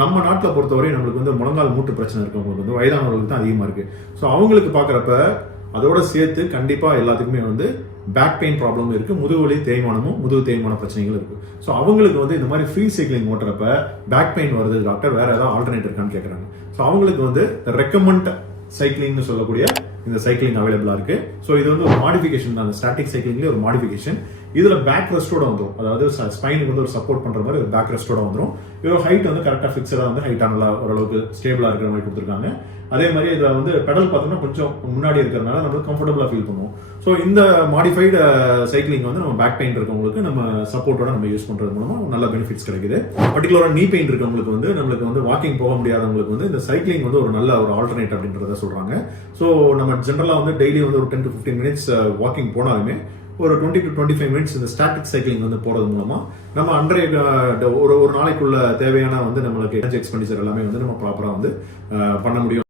நம்ம நாட்டில் பொறுத்தவரை நம்மளுக்கு வந்து முழங்கால் மூட்டு பிரச்சனை இருக்கவங்களுக்கு வந்து வயதானவர்களுக்கு தான் அதிகமாக இருக்கு. ஸோ அவங்களுக்கு பார்க்குறப்ப அதோட சேர்த்து கண்டிப்பாக எல்லாத்துக்குமே வந்து பேக் பெயின் ப்ராப்ளம் இருக்கு, முதுகுவலி தேய்மானமும் முதுகு தேய்மான பிரச்சனைகள் இருக்கு. ஸோ அவங்களுக்கு வந்து இந்த மாதிரி ஃப்ரீ சைக்கிளிங் ஓட்டுறப்ப பேக் பெயின் வருது டாக்டர், வேற ஏதாவது ஆல்டர்னேட் இருக்கான்னு கேட்குறாங்க. ஸோ அவங்களுக்கு வந்து ரெக்கமெண்ட் சைக்கிளிங்னு சொல்லக்கூடிய இந்த சைக்கிளிங் அவைலபிளா இருக்கு. ஸோ இது வந்து ஒரு மாடிஃபிகேஷன் தான், ஸ்டாட்டிக் சைக்கிளிங்லேயே ஒரு மாடிஃபிகேஷன். இதுல பேக் ரெஸ்டோட வந்துடும், அதாவது ஸ்பைனுக்கு வந்து ஒரு சப்போர்ட் பண்ற மாதிரி ஒரு பேக் ரெஸ்டோட வந்துடும். இதோட ஹைட் வந்து கரெக்டா ஃபிக்ஸடா வந்து ஹைட்டா நல்லா ஓரளவுக்கு ஸ்டேபிளா இருக்கிற மாதிரி கொடுத்துருக்காங்க. அதே மாதிரி இதுல வந்து பெடல் பார்த்தோம்னா கொஞ்சம் முன்னாடி இருக்கிறதுனால நம்மளுக்கு கம்ஃபர்டபுளா ஃபீல் பண்ணுவோம். ஸோ இந்த மாடிஃபைடு சைக்கிளிங் வந்து நம்ம பேக் பெயின் இருக்கவங்களுக்கு நம்ம சப்போர்ட்டோட நம்ம யூஸ் பண்றது மூலமா நல்ல பெனிஃபிட்ஸ் கிடைக்குது. பர்டிகுலரா நீ பெயின் இருக்கவங்களுக்கு வந்து நம்மளுக்கு வந்து வாக்கிங் போக முடியாதவங்களுக்கு வந்து இந்த சைக்கிளிங் வந்து ஒரு நல்ல ஒரு ஆல்டர்னேட் அப்படின்றத சொல்றாங்க. ஸோ நம்ம ஜென்ரலா வந்து டெய்லி வந்து ஒரு 10 to 15 மினிட்ஸ் வாக்கிங் போனாலுமே ஒரு 20 to 25 மினிட்ஸ் இந்த ஸ்டாட்டிக் சைக்கிளிங் வந்து போறது மூலமா நம்ம அன்றைய ஒரு நாளைக்குள்ள தேவையான வந்து நம்மளுக்கு எனர்ஜி எக்ஸ்பெண்டிச்சர் எல்லாமே வந்து நம்ம ப்ராப்பரா வந்து பண்ண முடியும்.